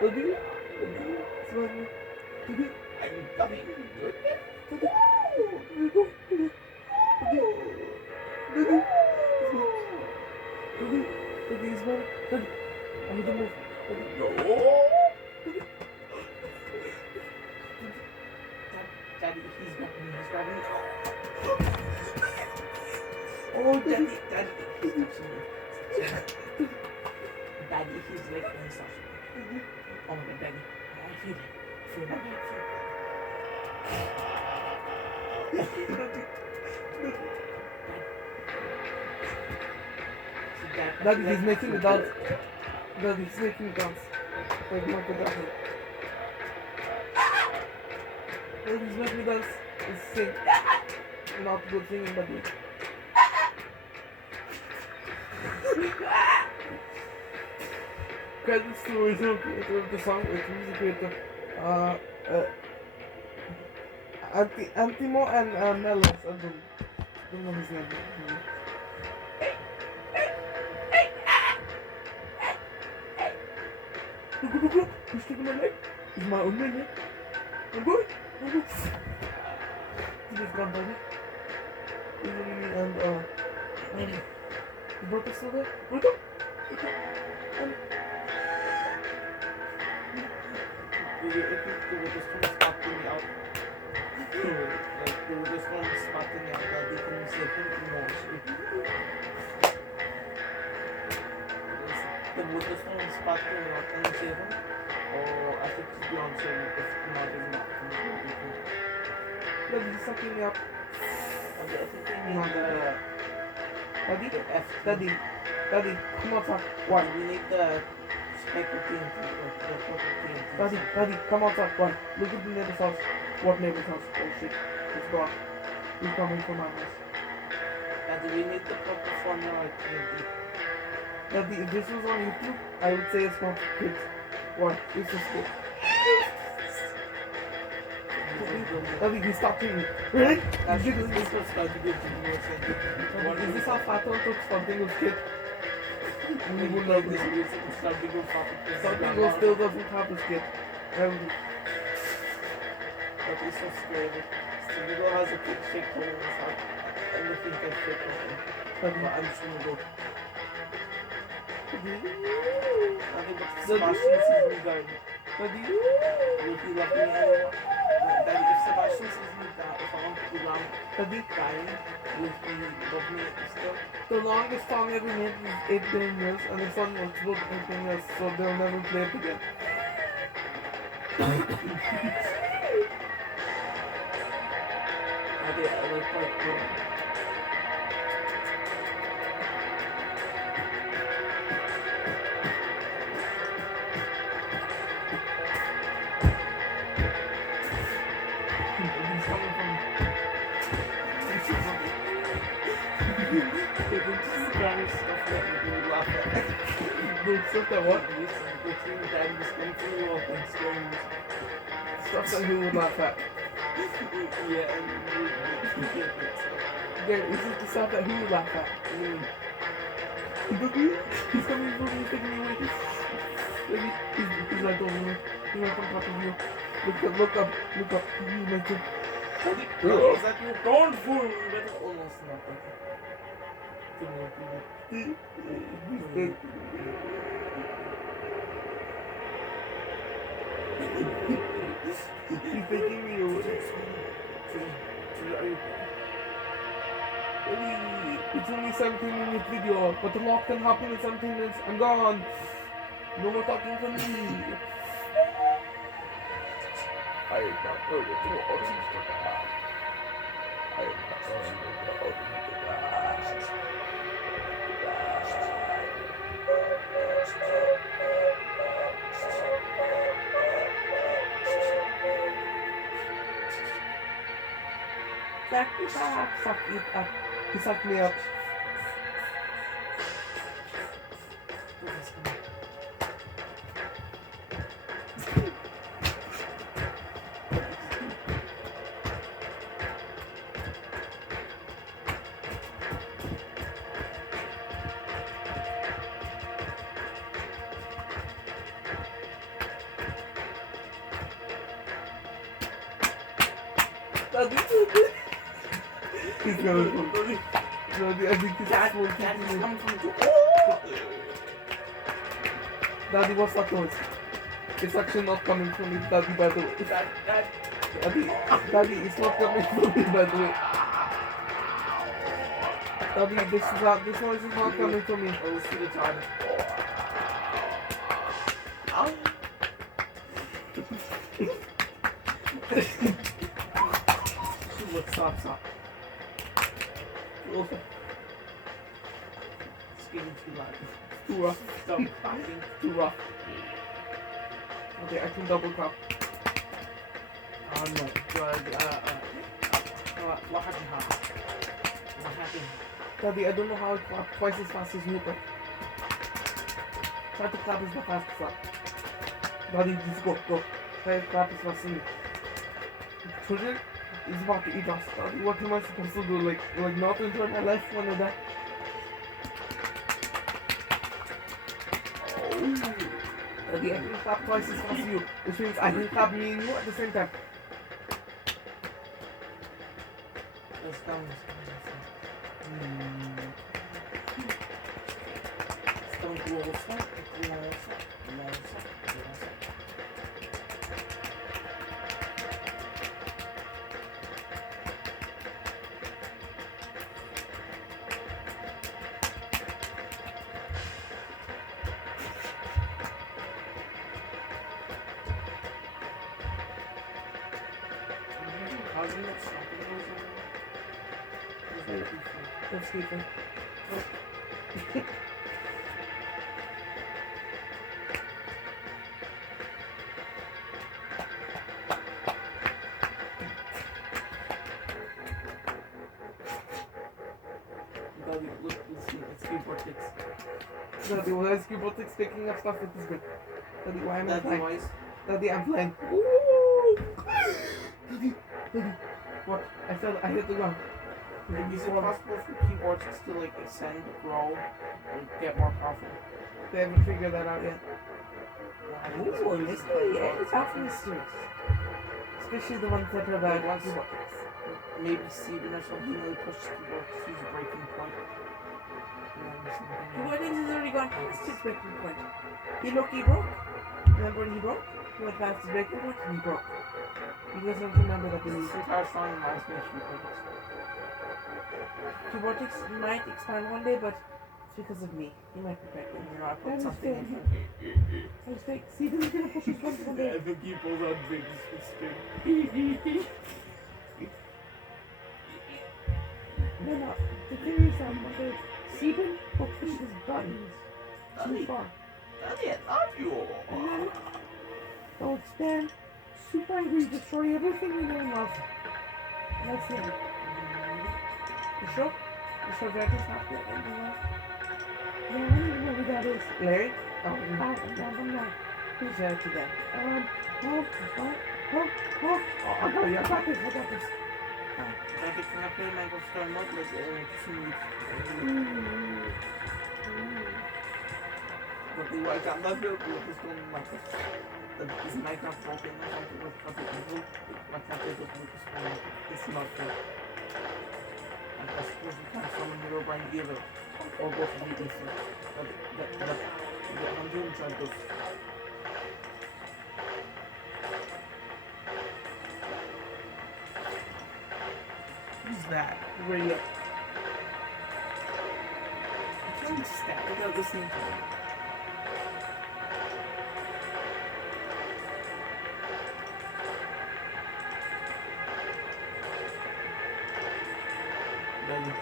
Daddy, smile me. Daddy, I'm coming. Daddy, go. Daddy, Daddy, Daddy, smile. Daddy, I need to move. Daddy, No. Daddy. Daddy, he's grabbing me. Oh, Daddy. Daddy, he's touching me. Daddy, he's licking me soft. Oh my God, Daddy, I feel it. Daddy, he's making me dance. Daddy, he's making me dance. Like Michael Jackson. Daddy, he's making me dance. He's sing. Not good singing, Daddy. Credits to original creator of the song, which music creator Antimo and Melos. I don't know his name. Look, he's taking my leg. He's my own leg. I'm going. He just gone, Daddy. And the broke still there? Broke up? They were just from spotting me out. Like, they were just from spotting me out that they couldn't save him emotionally. They were just from spotting me out and save him. Or I think it's beyond saving if not is not from the people. Daddy, he's sucking me up. And I think they need Daddy, the F. Daddy, come outside. Why? We need the spectral TNT or the purple TNT. Daddy, come outside. Why? Look at the neighbor's house. What neighbor's house? Oh shit, it's gone. He's coming from my house. Daddy, we need the purple formula TNT. Daddy, if this was on YouTube, I would say it's not for kids. Why? It's just good. Daddy, he's touching me. Really? That's this was starting to give me more sense. Is this how Fatal took something with kid? We would love this. Starting to go fucking. Something will still doesn't have this kid. That is so scary. Still has a big shake hole in his heart. And the thing that shake hole. But I'm just gonna go. I think it's Sebastian sees me dying. Will he love me anymore? Daddy, if Sebastian sees me die, if I want to go down, dying, will he love me still? The longest song ever made is 8 billion years, and the song was both 8 billion years, so they'll never play it again. I like part 4. Stuff that what? Stuff that who would laugh at. Yeah, Yeah, this is the stuff that who would laugh at. He's coming for me, he's taking me away. He's like, oh no, he's right on top of you. Look up, he's like, is that your gone for? Almost nothing. He's taking me away. It's only 17-minute video, but a lot can happen in 17 minutes. I'm gone. No more talking to me. I am not going to origins to that. I am not going to origins to that. Suck it up, suck it up. He sucked me up. Daddy. He's going for it. Daddy, I think it's Dad, smoking Dad, too he's much. coming from the... Oh! Daddy, what's that noise? It's actually not coming from me, Daddy, by the way. Dad, Daddy, it's not coming from me, by the way. Daddy, this noise is not coming from me. Oh, see the time. Ow. Look, stop. Also, It's getting too loud. too rough. Stop fighting. Too rough. Okay, I can double clap. Oh no. What happened? Daddy, I don't know how I clap twice as fast as you, but try to clap as fast as that. Daddy, just go. Try to clap as fast as you. Children is about to eat us. Daddy, what am I supposed to do? Like not enjoy my life when I die? Daddy, I can clap twice as fast as you, which means I can clap me and you at the same time. Let's go. Let's keep it. Daddy, look, it's Cubortix. Daddy, why is Cubortix picking up stuff with his grip? Daddy, why am I flying? Wise. Daddy, I'm flying. Ooh! Daddy, what? I hit the ground. Is it possible for Cubortix to like ascend, grow, or get more powerful? They haven't figured that out yet. Ooh, mystery. Yeah, it's awfully mysterious. Especially the ones that are about Cubortix. Maybe Steven or something really pushed Cubortix to his breaking point. Cubortix has already gone past his breaking point. He broke. Remember when he broke? He went past his breaking point and he broke. You guys have to remember that This entire song reminds me of Cubortix. Cubortix might expand one day, but it's because of me. He might be pregnant. You know, I put something in him. That was fake. See, this is gonna push his one day. I think he pulls out big spin. No. The theory is that one day Steven will push his buttons too far. Daddy, I love you. And then they'll expand, super angry, destroy everything we know and love. And that's the end. You sure? You sure that just not the end of that? Yeah, I don't even know who that is. Larry? Oh, no. Who's that to them? I got this. Daddy, can I play Mango Star Mode like 2 weeks? But I got that built with this one like this. Is Minecraft broken or something with copy evil? I can't take it with this one. It's not fair. I suppose you can't summon Hero Brain either. Or go for the easy. I'm doing try this. Who's that? Radio. I'm trying to stab it at the same time. Ready.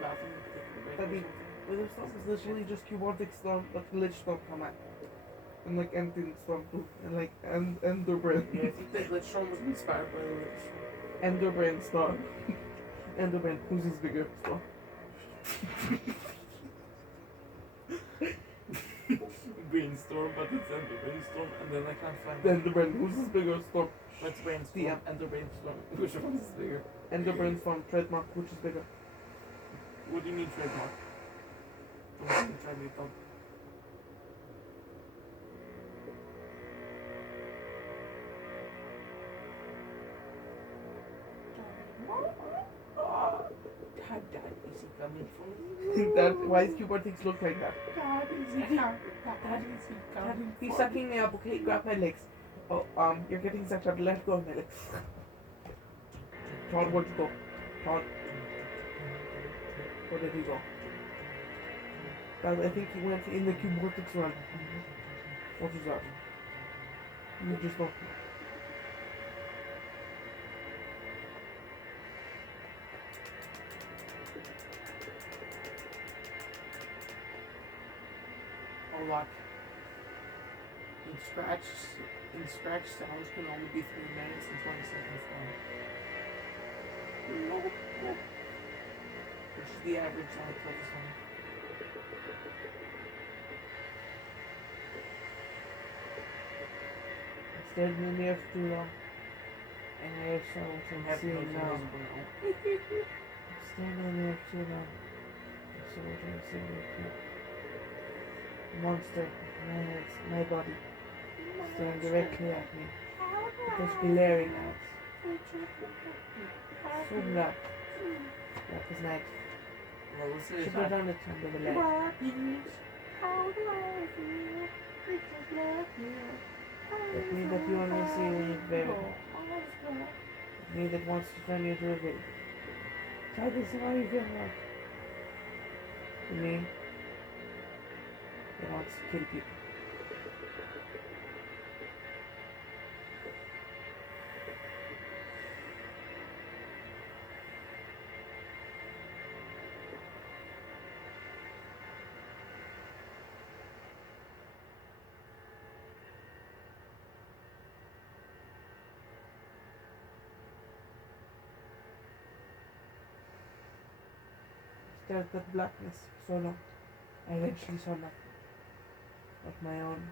bathroom and taking a break or That'd be- something. Wither Storm is literally just Cubortix Storm, but Glitch Storm come out. And like Ending Storm too. And like Enderbrain. Yeah, I think the glitch storm was inspired by the wither storm. Enderbrain Storm. Enderbrain, who's his bigger storm? Brainstorm, but it's Ender Brainstorm, and then I can't find Enderbrain, who's his bigger storm? Let's brainstorm, Yeah. Ender Brainstorm. Which one is bigger? Enderbrain Storm, trademark, which is bigger? What do you mean trademark? Don't even try me, Todd. Dad, is he coming for me? That, why does Cubortix look like that? Dad, is he coming? Dad, is he coming He's for sucking me up, okay? Grab my legs. Oh, you're getting sucked up. Let go of my legs. Todd, where'd you go? Todd. Where did he go? Guys, I think he went in the Cubortix run. What was that? You just don't. Oh, look. In scratch sounds can only be 3 minutes and 20 seconds long. Which is the average length of a song. I stayed in the mirror for too long. And I saw what I'm Have seeing no now. visible now. I'm standing in the mirror for too long. I saw what I'm seeing right now. Monster, my hands, my body, staring directly at me. It was glaring at. So black. Black as night. Well, let's She say it's put not. on the tongue of the light. That me that you only see when you're very. Me that wants to turn you to a villain. Try this how you feel like. To me, that wants to kill people. Stared at that blackness for so long. I eventually saw nothing of my own.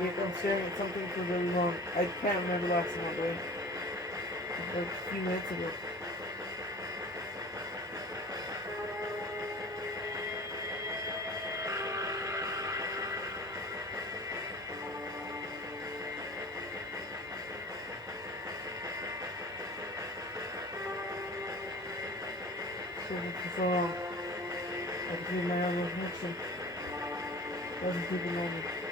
Yet I'm staring at something for really long. I can't remember the last time I did. Like a few minutes ago. For so long. I could feel my own reflection. Doesn't even know me.